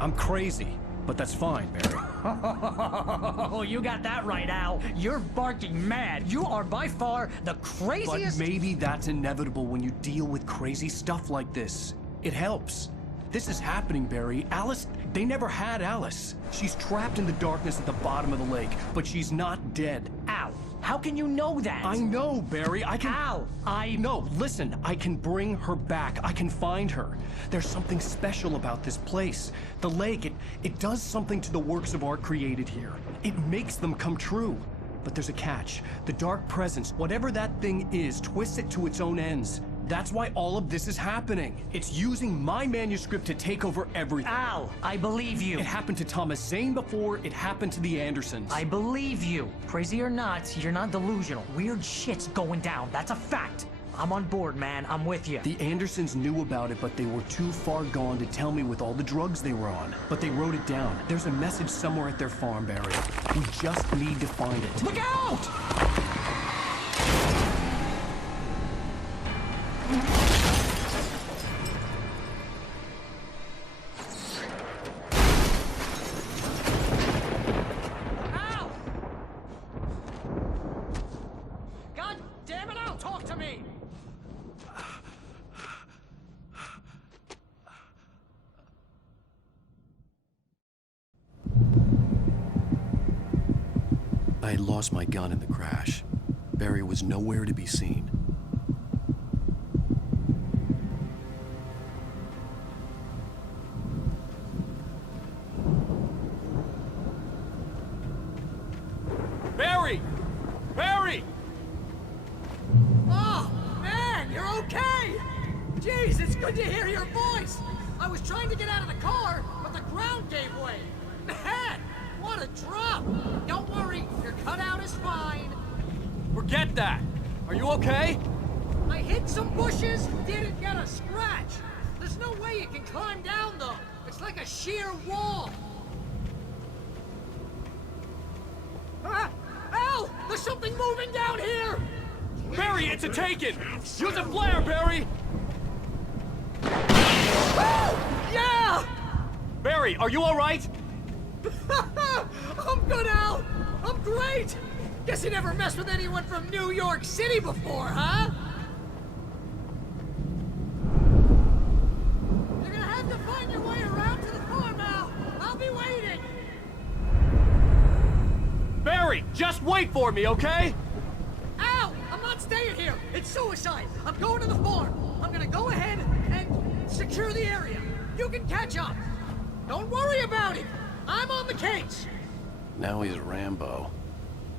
I'm crazy, but that's fine, Barry. Oh, you got that right, Al. You're barking mad. You are by far the craziest... But maybe that's inevitable when you deal with crazy stuff like this. It helps. This is happening, Barry. Alice, they never had Alice. She's trapped in the darkness at the bottom of the lake, but she's not dead. Al, how can you know that? I know, Barry. I can... Al, No, listen. I can bring her back. I can find her. There's something special about this place. The lake, it does something to the works of art created here. It makes them come true. But there's a catch. The dark presence, whatever that thing is, twists it to its own ends. That's why all of this is happening. It's using my manuscript to take over everything. Al, I believe you. It happened to Thomas Zane before, it happened to the Andersons. I believe you. Crazy or not, you're not delusional. Weird shit's going down. That's a fact. I'm on board, man. I'm with you. The Andersons knew about it, but they were too far gone to tell me with all the drugs they were on. But they wrote it down. There's a message somewhere at their farm, Barry. We just need to find it. Look out! I had lost my gun in the crash. Barry was nowhere to be seen. Barry! Barry! Oh, man, you're okay! Jeez, it's good to hear your voice! I was trying to get out of the car, but the ground gave way. Man, what a drop! Don't worry, your cutout is fine. Forget that! Are you okay? I hit some bushes, didn't get a scratch. There's no way you can climb down, though. It's like a sheer wall. Ah! Al! There's something moving down here! Barry, it's a Taken! Use a flare, Barry! Oh, yeah! Barry, are you alright? I'm good, Al! I'm great! Guess you never messed with anyone from New York City before, huh? You're gonna have to find your way around to the farm, Al! I'll be waiting! Barry, just wait for me, okay? Al! I'm not staying here! It's suicide! I'm going to the farm! I'm gonna go ahead and secure the area. You can catch up. Don't worry about it! I'm on the case! Now he's Rambo.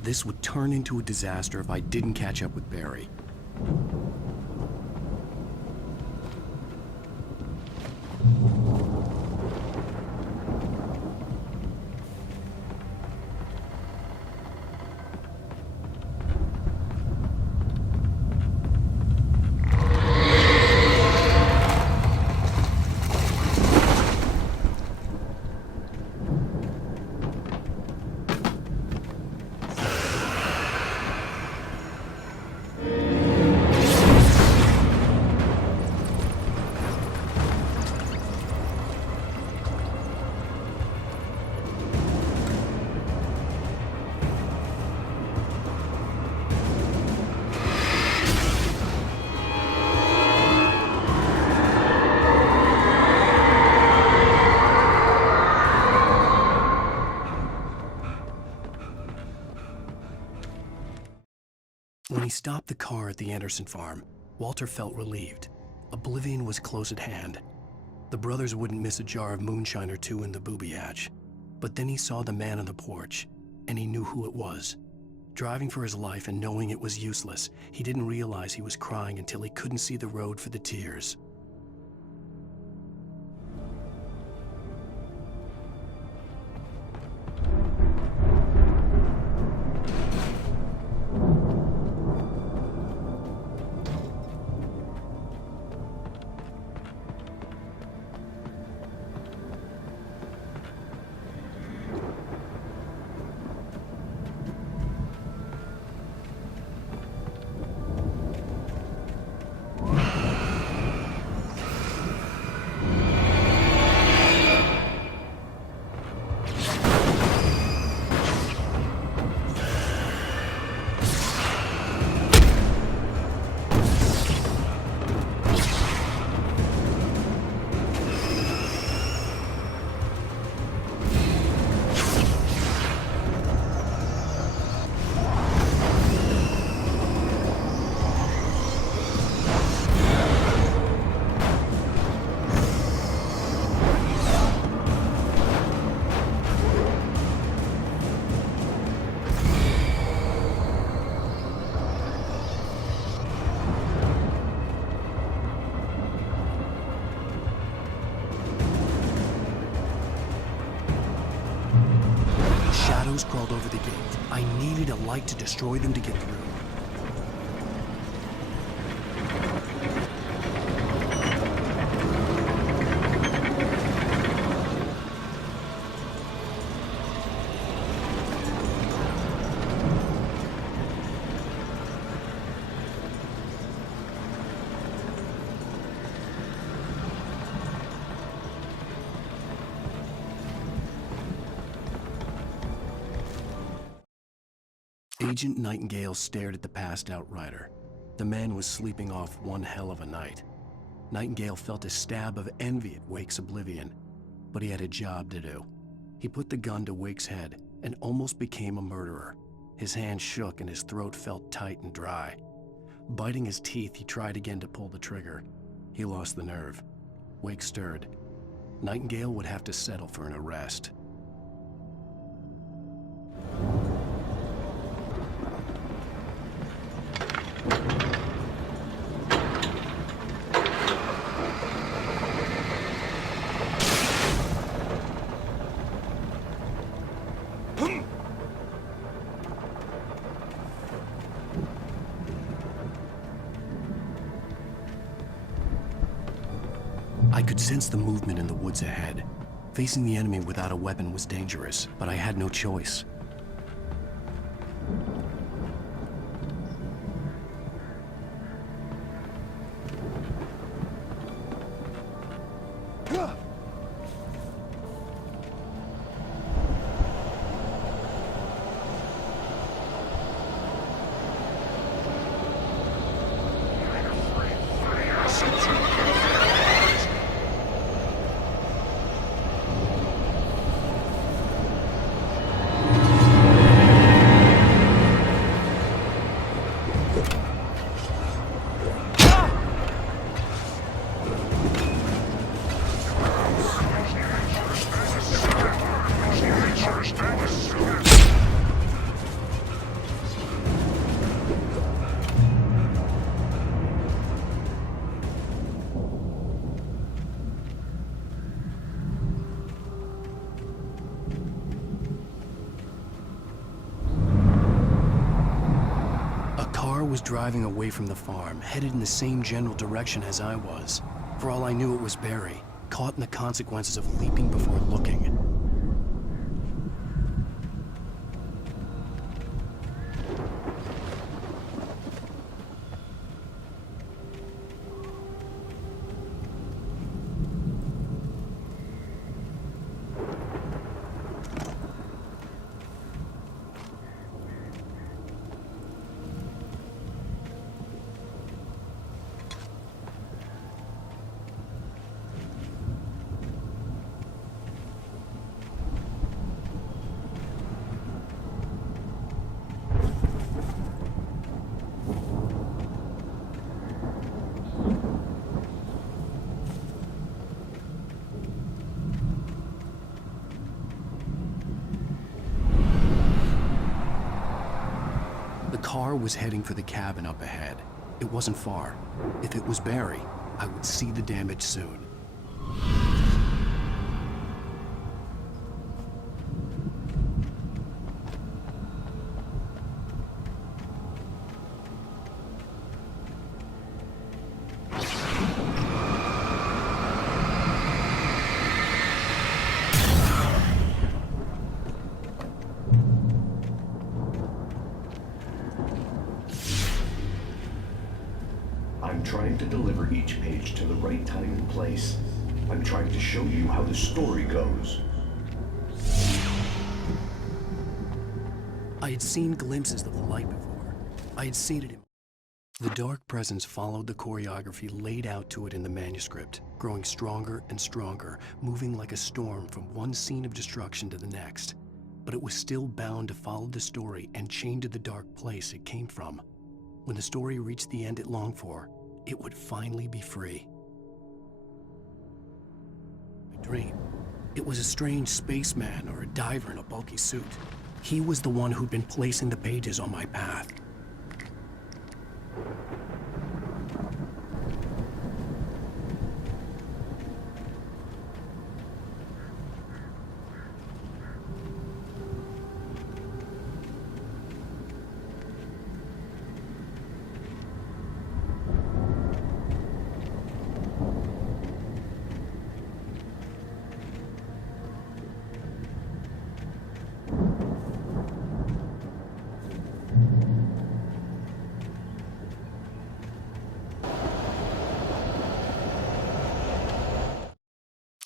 This would turn into a disaster if I didn't catch up with Barry. When he stopped the car at the Anderson farm, Walter felt relieved. Oblivion was close at hand. The brothers wouldn't miss a jar of moonshine or two in the booby hatch. But then he saw the man on the porch, and he knew who it was. Driving for his life and knowing it was useless, he didn't realize he was crying until he couldn't see the road for the tears. shadows crawled over the gate. I needed a light to destroy them to get through. Agent Nightingale stared at the passed-out rider. The man was sleeping off one hell of a night. Nightingale felt a stab of envy at Wake's oblivion, but he had a job to do. He put the gun to Wake's head and almost became a murderer. His hand shook and his throat felt tight and dry. Biting his teeth, he tried again to pull the trigger. He lost the nerve. Wake stirred. Nightingale would have to settle for an arrest. I could sense the movement in the woods ahead. Facing the enemy without a weapon was dangerous, but I had no choice. Was driving away from the farm, headed in the same general direction as I was. For all I knew, it was Barry, caught in the consequences of leaping before looking. The car was heading for the cabin up ahead. It wasn't far. If it was Barry, I would see the damage soon. I'm trying to deliver each page to the right time and place. I'm trying to show you how the story goes. I had seen glimpses of the light before. I had seen it in... The dark presence followed the choreography laid out to it in the manuscript, growing stronger and stronger, moving like a storm from one scene of destruction to the next. But it was still bound to follow the story and chained to the dark place it came from. When the story reached the end it longed for, it would finally be free. A dream. It was a strange spaceman or a diver in a bulky suit. He was the one who'd been placing the pages on my path.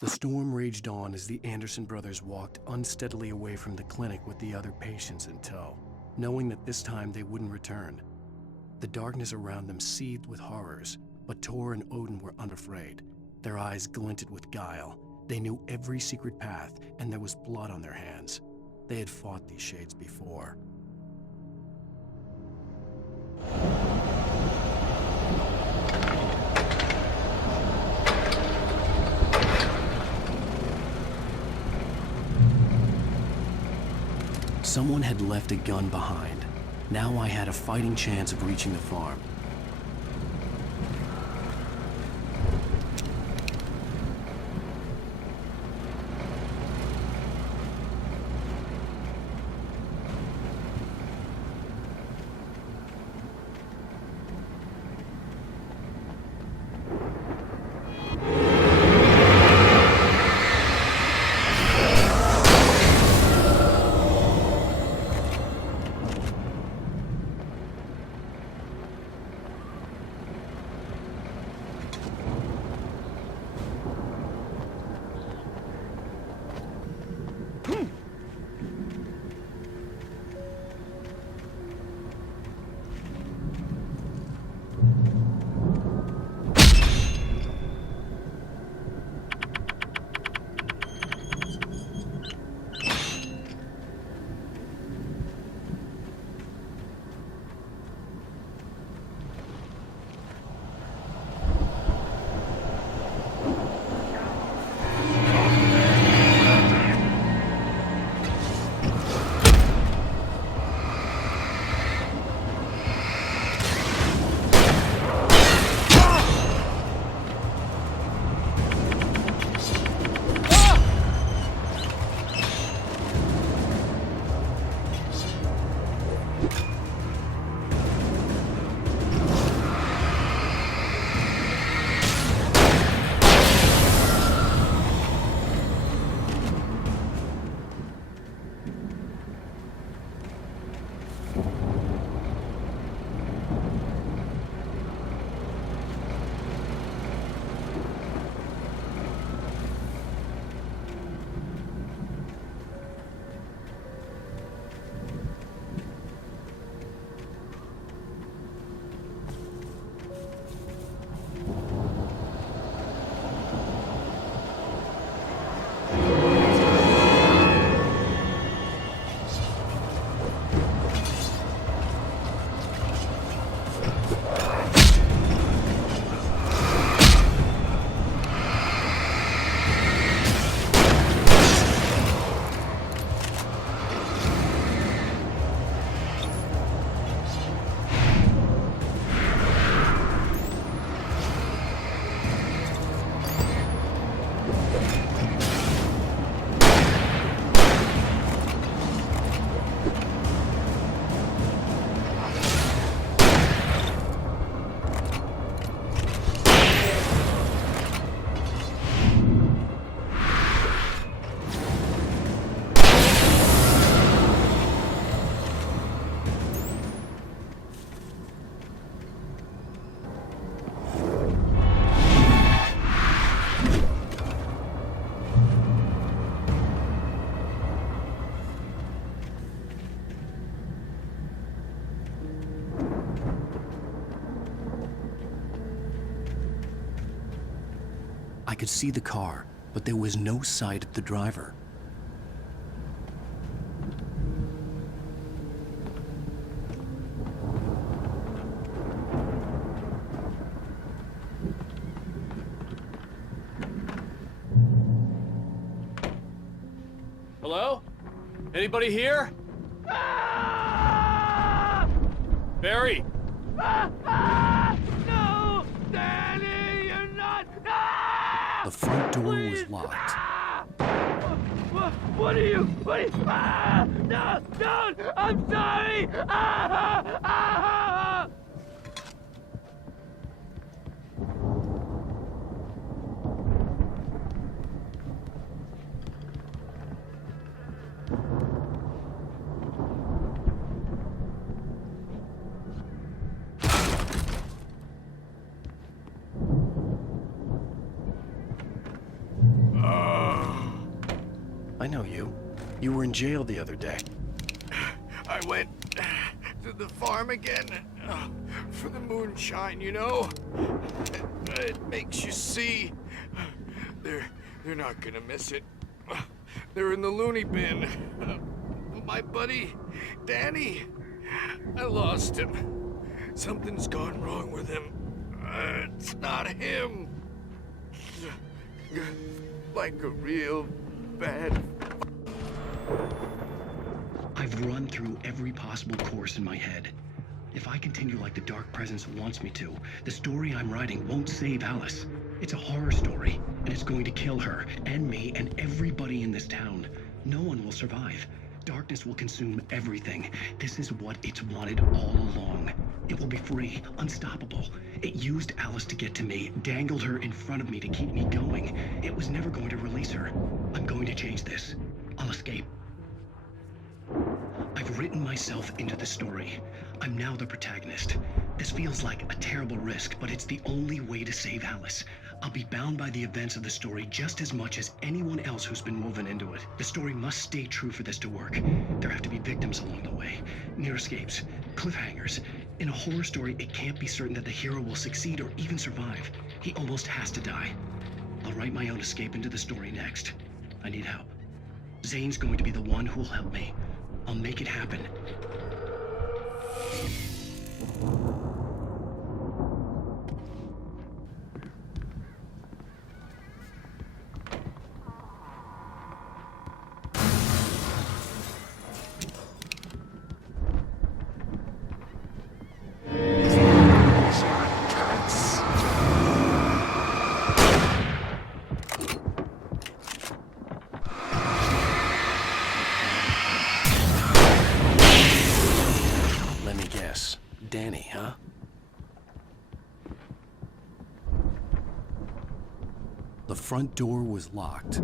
The storm raged on as the Anderson brothers walked unsteadily away from the clinic with the other patients in tow, knowing that this time they wouldn't return. The darkness around them seethed with horrors, but Tor and Odin were unafraid. Their eyes glinted with guile. They knew every secret path, and there was blood on their hands. They had fought these shades before. Someone had left a gun behind. Now I had a fighting chance of reaching the farm. I could see the car, but there was no sight of the driver. Hello? Anybody here? Barry! No! Danny, you're not! The front door was locked. What are you? No! Don't! I'm sorry! I know you. You were in jail the other day. I went to the farm again for the moonshine, you know? It makes you see. They're not gonna miss it. They're in the loony bin. My buddy, Danny, I lost him. Something's gone wrong with him. It's not him. Like a real bad... I've run through every possible course in my head. If I continue like the Dark Presence wants me to, the story I'm writing won't save Alice. It's a horror story, and it's going to kill her, and me, and everybody in this town. No one will survive. Darkness will consume everything. This is what it's wanted all along. It will be free, unstoppable. It used Alice to get to me, dangled her in front of me to keep me going. It was never going to release her. I'm going to change this. I'll escape. I've written myself into the story. I'm now the protagonist. This feels like a terrible risk, but it's the only way to save Alice. I'll be bound by the events of the story just as much as anyone else who's been woven into it. The story must stay true for this to work. There have to be victims along the way, near escapes, cliffhangers. In a horror story, it can't be certain that the hero will succeed or even survive. He almost has to die. I'll write my own escape into the story next. I need help. Zane's going to be the one who'll help me. I'll make it happen. Danny, huh? The front door was locked.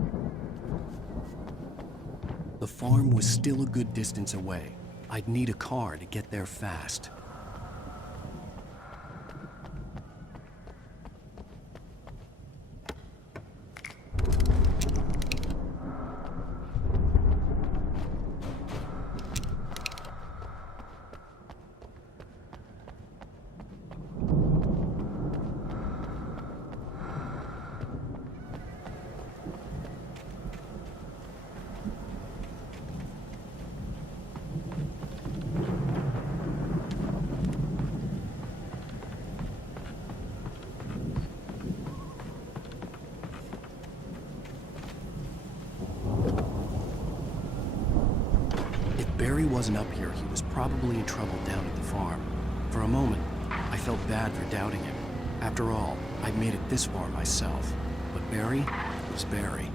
The farm was still a good distance away. I'd need a car to get there fast. Barry wasn't up here, he was probably in trouble down at the farm. For a moment, I felt bad for doubting him. After all, I'd made it this far myself. But Barry was Barry.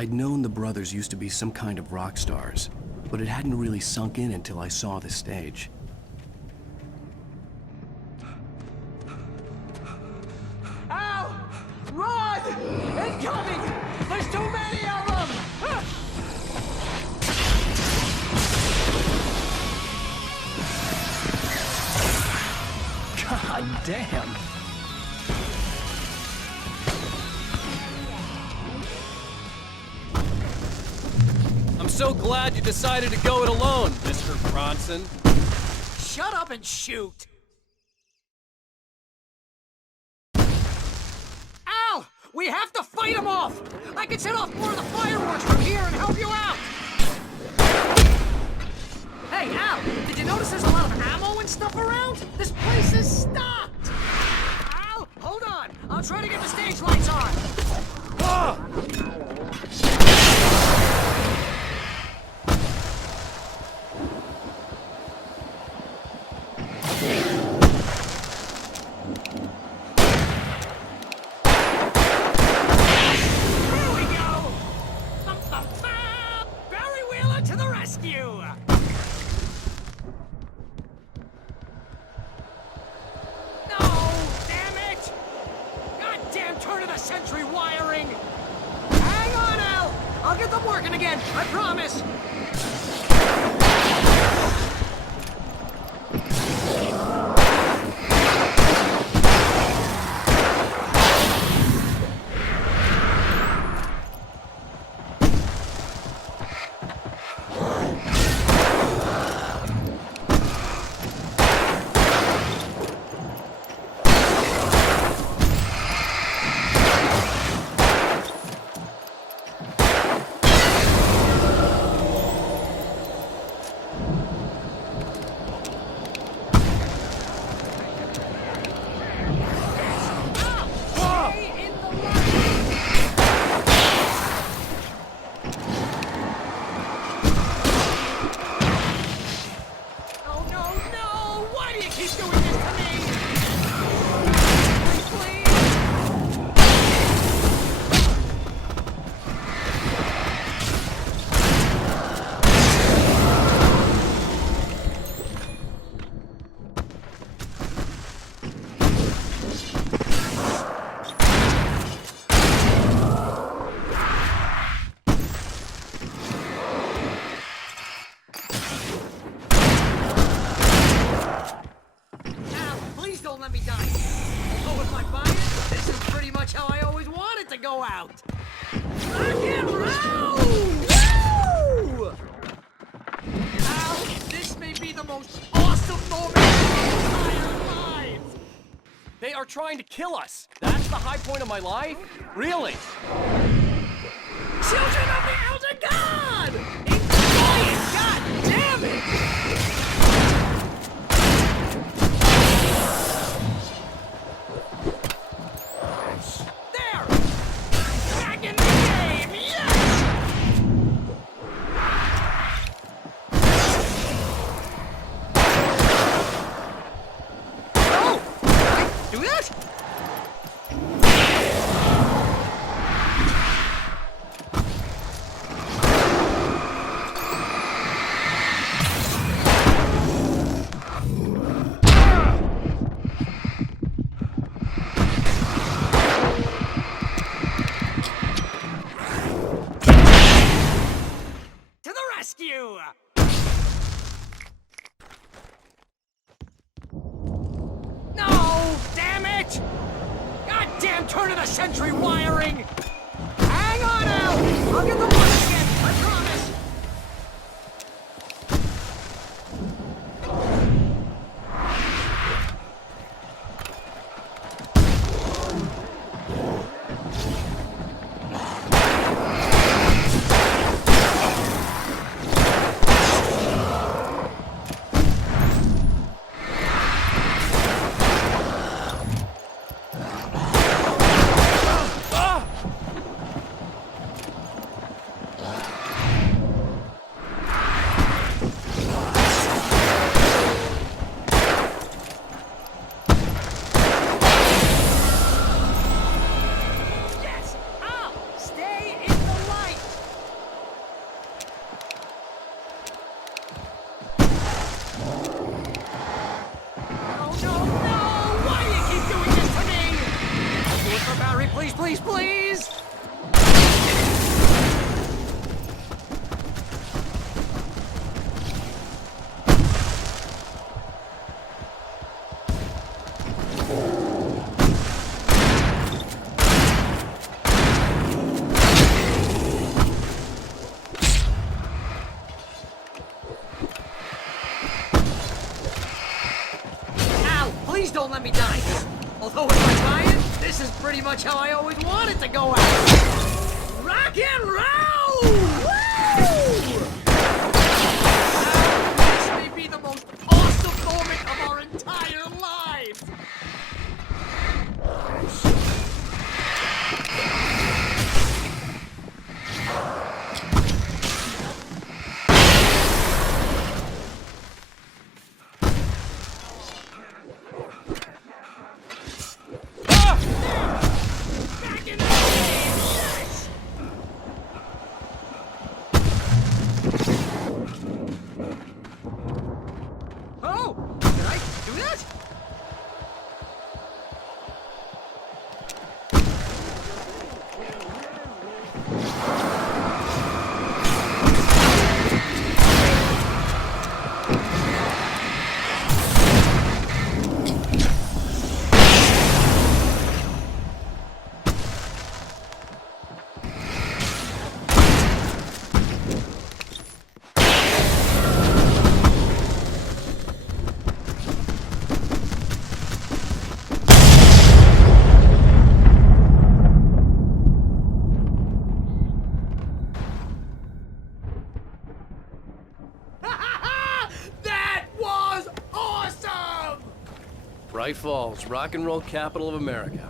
I'd known the brothers used to be some kind of rock stars, but it hadn't really sunk in until I saw the stage. Al! Run! Incoming! There's too many of them! God damn! I'm so glad you decided to go it alone, Mr. Bronson. Shut up and shoot! Al! We have to fight them off! I can set off more of the fireworks from here and help you out! Hey, Al! Did you notice there's a lot of ammo and stuff around? This place is stocked! Al! Hold on! I'll try to get the stage lights on! Here we go! Barry Wheeler to the rescue! No! Damn it! Goddamn turn of the century wiring! Hang on, Al! I'll get them working again, I promise! Let me die. Although with my bias, this is pretty much how I always wanted to go out. Rock and roll! Woo! Now, this may be the most awesome moment of my entire life. They are trying to kill us. That's the high point of my life? Really? Children of the Elder God! Enjoy it! God damn it! No! Damn it! Goddamn turn of the century wiring! Hang on, Al! I'll get the work again, I promise! Please, please, please! Ow! Please don't let me die! Although if I'm dying, this is pretty much how I always wanted to go out! Rock and roll! Woo! This may be the most awesome moment of our entire lives! Back in the game! Yes! Oh! Did I do that? That was awesome! Bright Falls, rock and roll capital of America.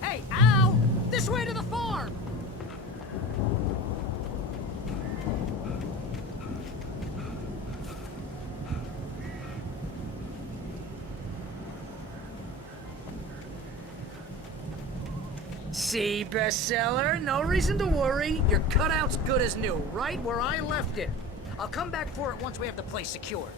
Hey, Al! This way to the farm! See, bestseller? No reason to worry. Your cutout's good as new, right where I left it. I'll come back for it once we have the place secured.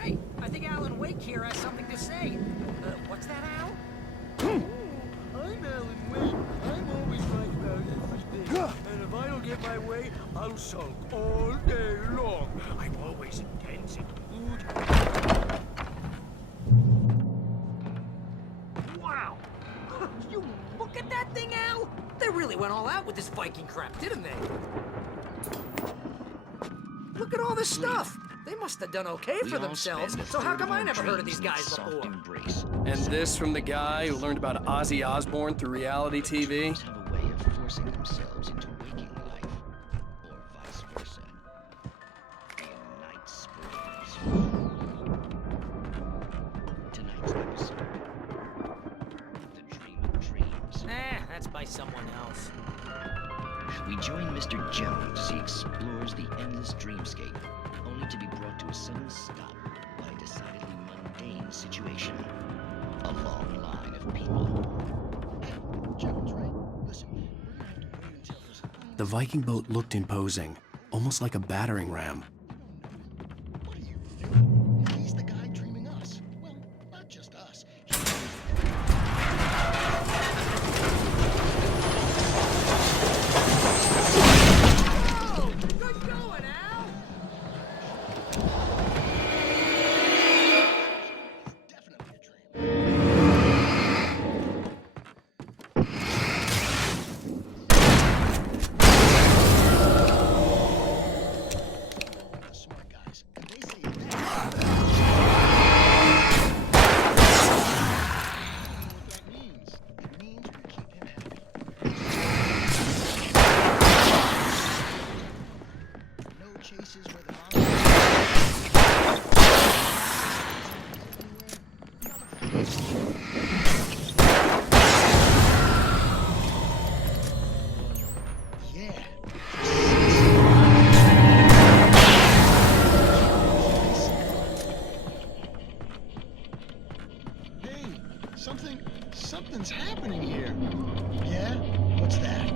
Hey, I think Alan Wake here has something to say. What's that, Al? I'm Alan Wake. I'm always right about everything. And if I don't get my way, I'll sulk all day long. I'm always intense and rude. Wow! You look at that thing, Al! They really went all out with this Viking crap, didn't they? Look at all this stuff! They must have done okay for themselves, so how come I never heard of these guys before? And this from the guy who learned about Ozzy Osbourne through reality TV? Have a way of forcing themselves into waking life, or vice versa. In Night Springs. Tonight's episode. The Dream of Dreams. That's by someone else. We join Mr. Jones as he explores the endless dreamscape, only to be brought to a sudden stop by a decidedly mundane situation. A long line of people. Jones, right? Listen, we're gonna have to wait until there's The Viking boat looked imposing, almost like a battering ram. What are you doing? He's the guy dreaming us. Well, not just us. Oh! Good going, Al! Definitely a dream. Something's happening here. Yeah? What's that?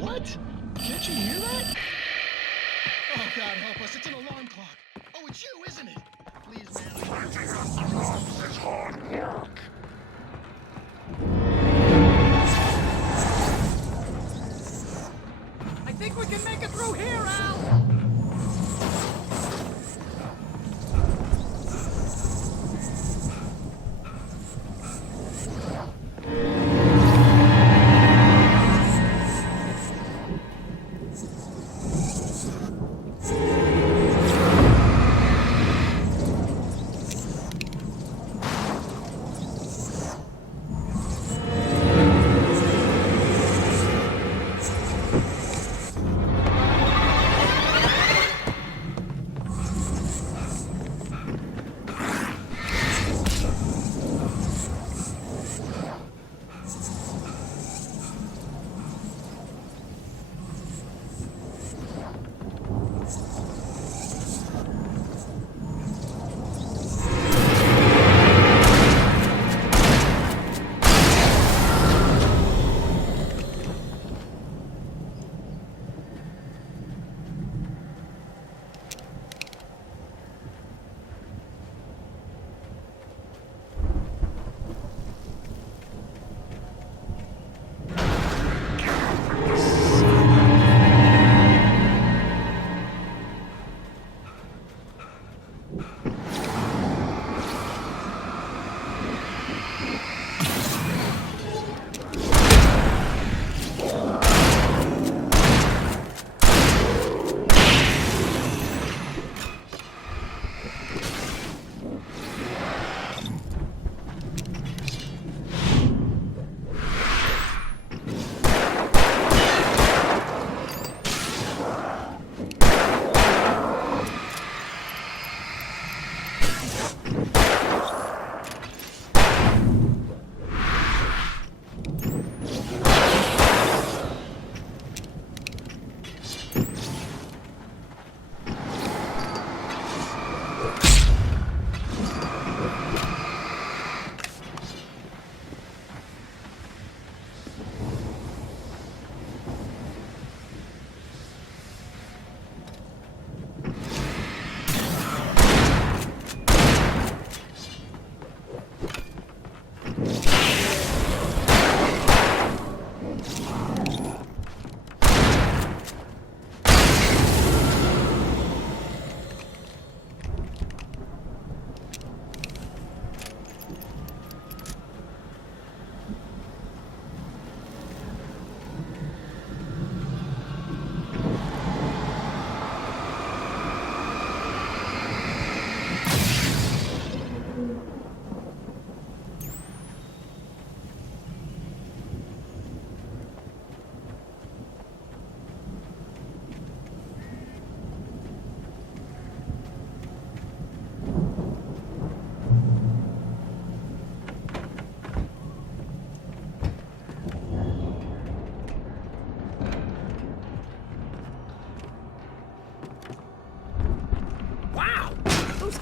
What? Can't you hear that? Oh, God, help us. It's an alarm clock. Oh, it's you, isn't it? Please, man. It's hard work. I think we can make it through here, Al!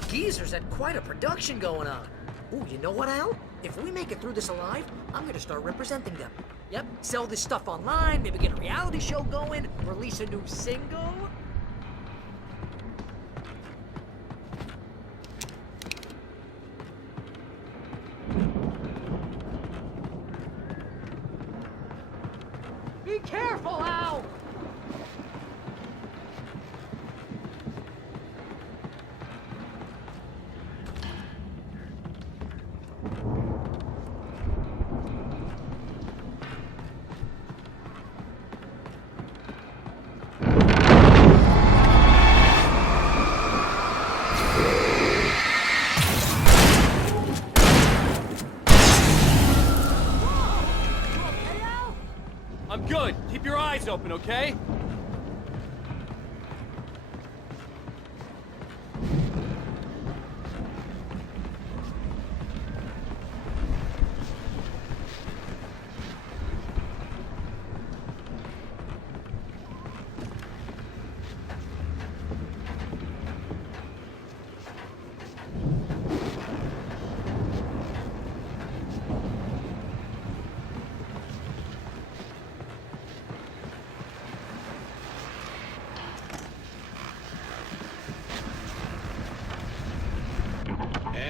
Geezers had quite a production going on. Ooh, you know what, Al? If we make it through this alive, I'm gonna start representing them. Yep, sell this stuff online, maybe get a reality show going, release a new single. Be careful, Al! I'm good. Keep your eyes open, okay?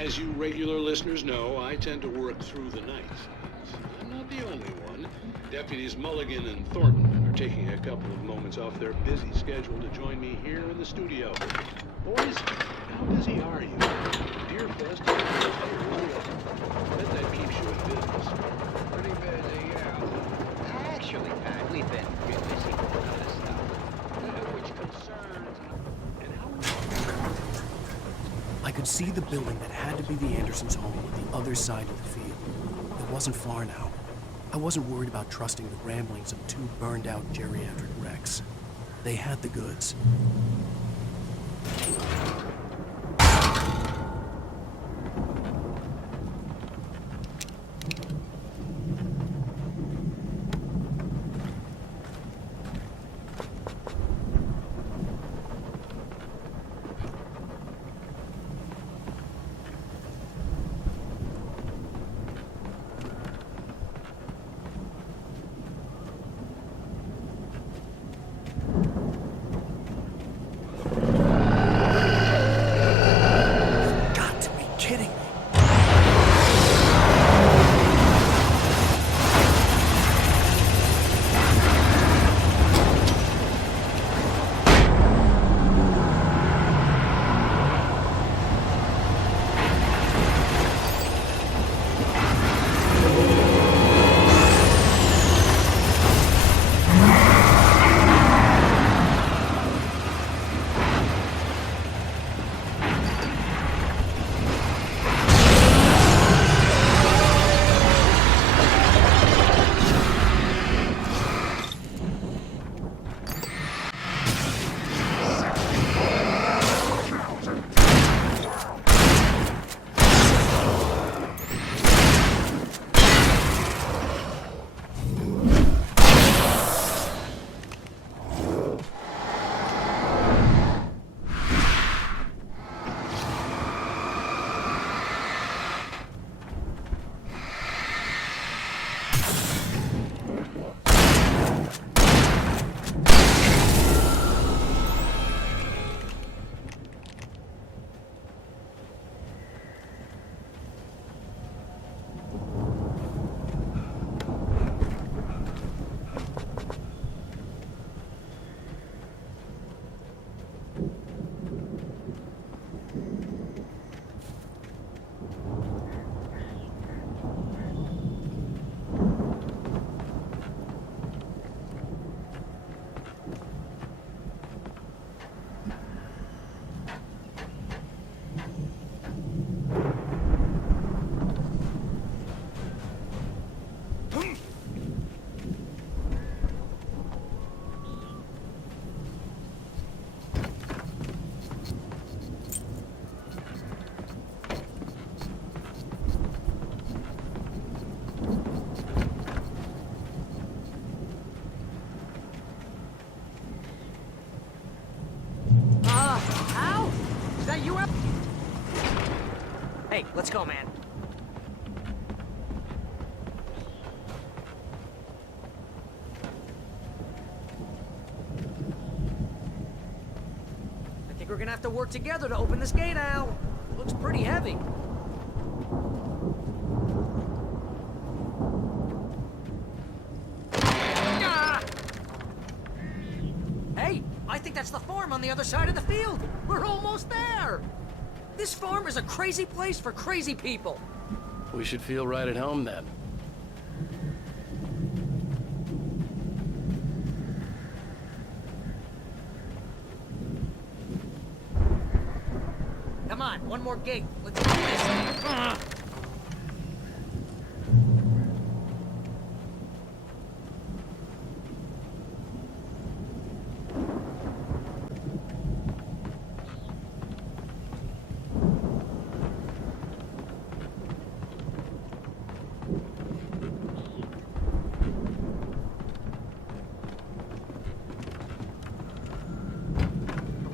As you regular listeners know, I tend to work through the night. I'm not the only one. Deputies Mulligan and Thornton are taking a couple of moments off their busy schedule to join me here in the studio. Boys, how busy are you? Deer Fest is real. I bet that keeps you in business. Pretty busy, yeah. Actually, Pat, we've been busy with other stuff, which concerns and how... I could see the building that had to be the Andersons' home on the other side of the field. It wasn't far now. I wasn't worried about trusting the ramblings of two burned-out geriatric wrecks. They had the goods. Hey, let's go, man. I think we're gonna have to work together to open this gate, Al. Looks pretty heavy. Ah! Hey, I think that's the farm on the other side of the field. We're almost there. This farm is a crazy place for crazy people. We should feel right at home then. Come on, one more gate. Let's do this.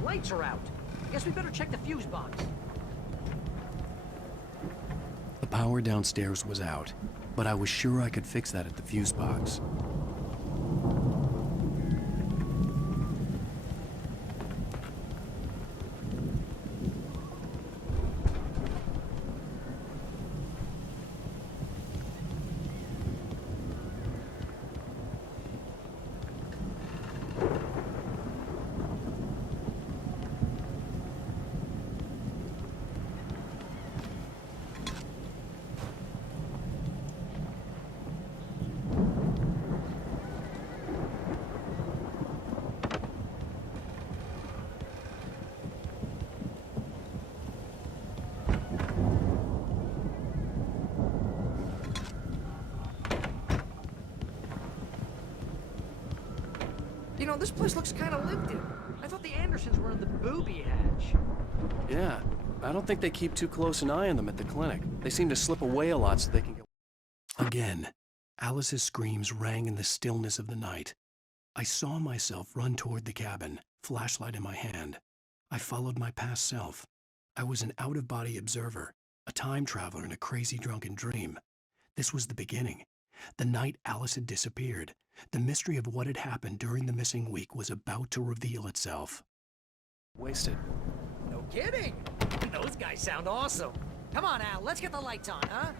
Lights are out. Guess we better check the fuse box. The power downstairs was out, but I was sure I could fix that at the fuse box. know, this place looks kind of lived in. I thought the Andersons were in the booby hatch. Yeah, I don't think they keep too close an eye on them at the clinic. They seem to slip away a lot so they can get... Again, Alice's screams rang in the stillness of the night. I saw myself run toward the cabin, flashlight in my hand. I followed my past self. I was an out-of-body observer, a time traveler in a crazy drunken dream. This was the beginning. The night Alice had disappeared. The mystery of what had happened during the missing week was about to reveal itself. Wasted. No kidding. Those guys sound awesome. Come on, Al, let's get the lights on, huh?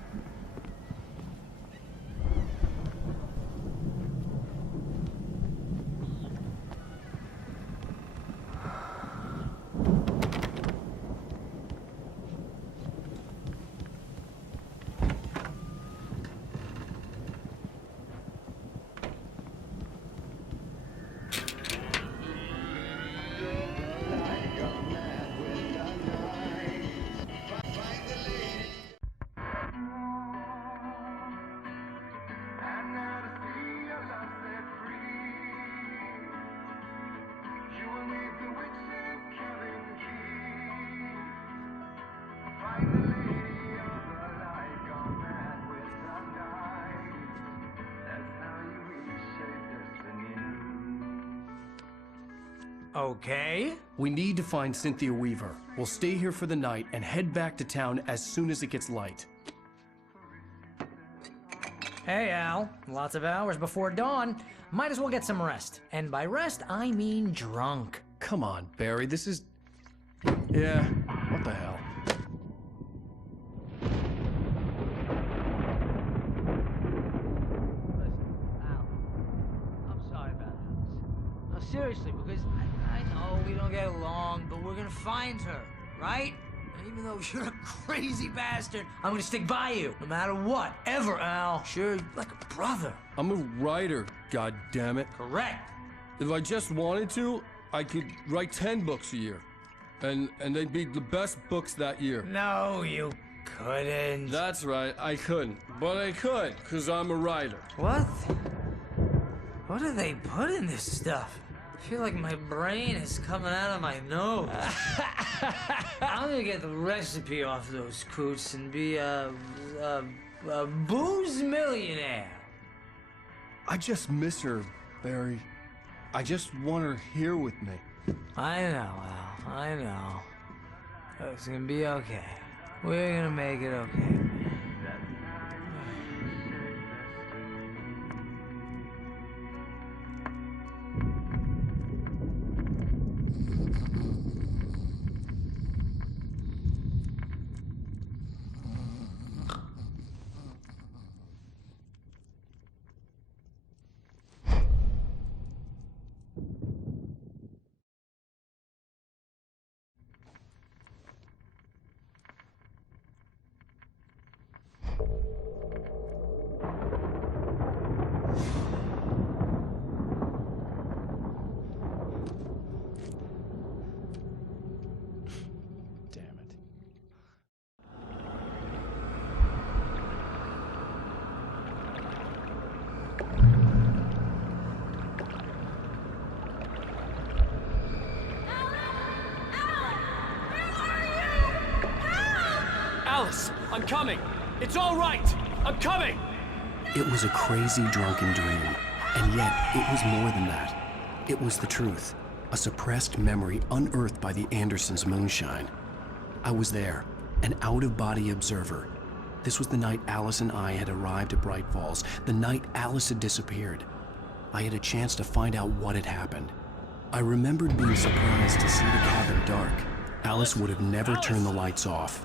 Okay. We need to find Cynthia Weaver. We'll stay here for the night and head back to town as soon as it gets light. Hey, Al. Lots of hours before dawn. Might as well get some rest. And by rest, I mean drunk. Come on, Barry, this is... Yeah, what the hell? Listen, Al. I'm sorry about Alice. No, seriously, because I know we don't get along, but we're gonna find her, right? And even though you're a crazy bastard, I'm gonna stick by you, no matter what, ever, Al. Sure, you're like a brother. I'm a writer, goddammit. Correct. If I just wanted to, I could write 10 books a year. And they'd be the best books that year. No, you couldn't. That's right, I couldn't. But I could, because I'm a writer. What? What do they put in this stuff? I feel like my brain is coming out of my nose. I'm gonna get the recipe off those coots and be a booze millionaire. I just miss her, Barry. I just want her here with me. I know, Al. I know. It's gonna be okay. We're gonna make it okay. Alice, I'm coming. It's all right. I'm coming. It was a crazy drunken dream, and yet it was more than that. It was the truth, a suppressed memory unearthed by the Andersons' moonshine. I was there, an out-of-body observer. This was the night Alice and I had arrived at Bright Falls, the night Alice had disappeared. I had a chance to find out what had happened. I remembered being surprised to see the cabin dark. Alice would have never turned the lights off.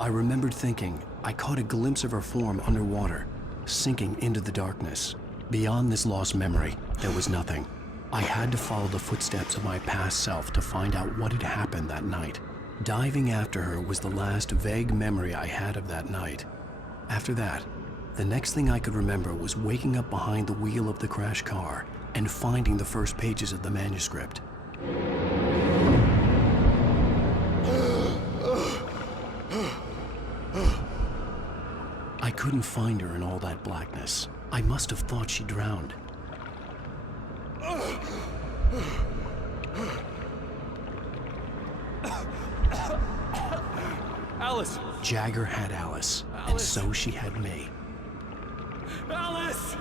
I remembered thinking I caught a glimpse of her form underwater, sinking into the darkness. Beyond this lost memory, there was nothing. I had to follow the footsteps of my past self to find out what had happened that night. Diving after her was the last vague memory I had of that night. After that, the next thing I could remember was waking up behind the wheel of the crashed car and finding the first pages of the manuscript. I couldn't find her in all that blackness. I must have thought she drowned. Alice! Jagger had Alice, and so she had me. Alice!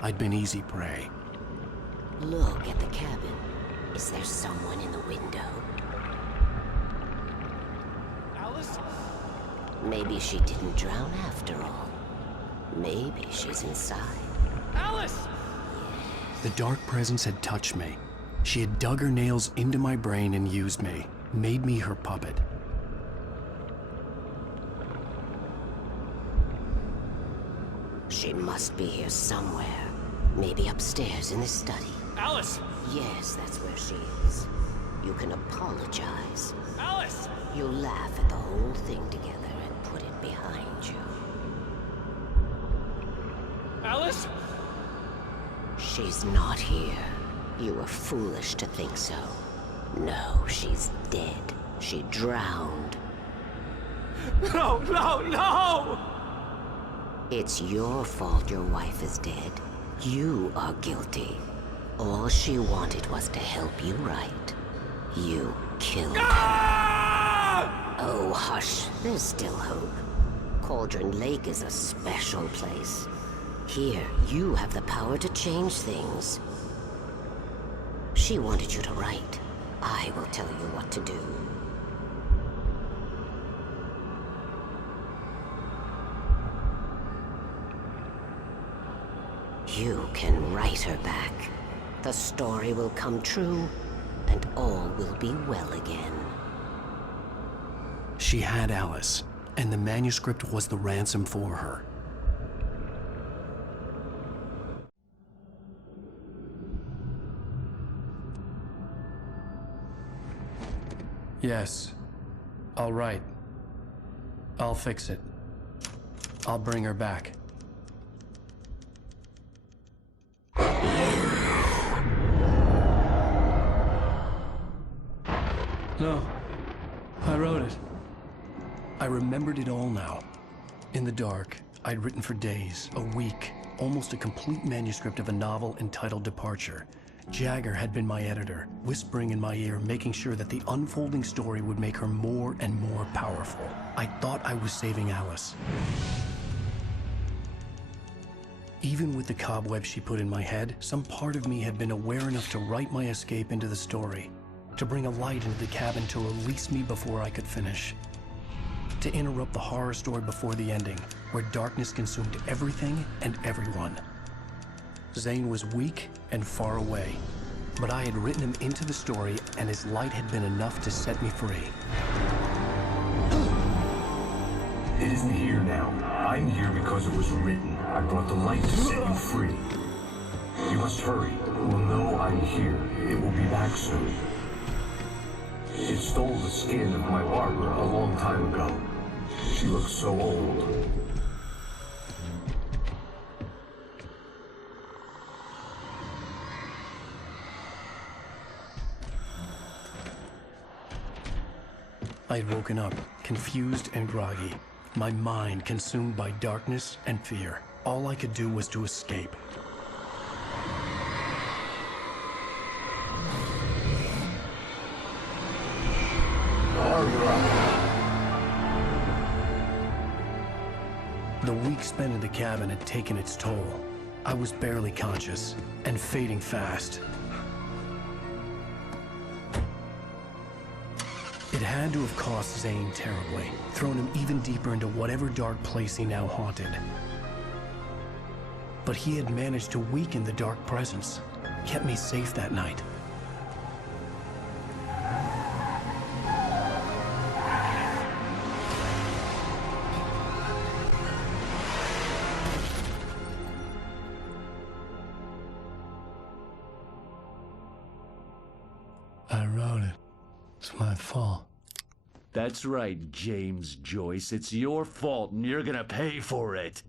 I'd been easy prey. Look at the cabin. Is there someone in the window? Alice? Maybe she didn't drown after all. Maybe she's inside. Alice! The dark presence had touched me. She had dug her nails into my brain and used me, made me her puppet. She must be here somewhere. Maybe upstairs in the study. Alice! Yes, that's where she is. You can apologize. Alice! You'll laugh at the whole thing together and put it behind you. Alice? She's not here. You were foolish to think so. No, she's dead. She drowned. No, no, no! It's your fault your wife is dead. You are guilty. All she wanted was to help you right. You killed her. Oh, hush. There's still hope. Cauldron Lake is a special place. Here, you have the power to change things. She wanted you to write. I will tell you what to do. You can write her back. The story will come true, and all will be well again. She had Alice, and the manuscript was the ransom for her. Yes. All right. I'll fix it. I'll bring her back. No. I wrote it. I remembered it all now. In the dark, I'd written for days, a week, almost a complete manuscript of a novel entitled Departure. Jagger had been my editor, whispering in my ear, making sure that the unfolding story would make her more and more powerful. I thought I was saving Alice. Even with the cobwebs she put in my head, some part of me had been aware enough to write my escape into the story, to bring a light into the cabin to release me before I could finish, to interrupt the horror story before the ending, where darkness consumed everything and everyone. Zane was weak and far away, but I had written him into the story, and his light had been enough to set me free. It isn't here now. I'm here because it was written. I brought the light to set you free. You must hurry. It will know I'm here. It will be back soon. It stole the skin of my barber a long time ago. She looks so old. I had woken up, confused and groggy, my mind consumed by darkness and fear. All I could do was to escape. The week spent in the cabin had taken its toll. I was barely conscious, and fading fast. It had to have cost Zane terribly, thrown him even deeper into whatever dark place he now haunted. But he had managed to weaken the dark presence, kept me safe that night. I wrote it. It's my fault. That's right, James Joyce. It's your fault, and you're gonna pay for it.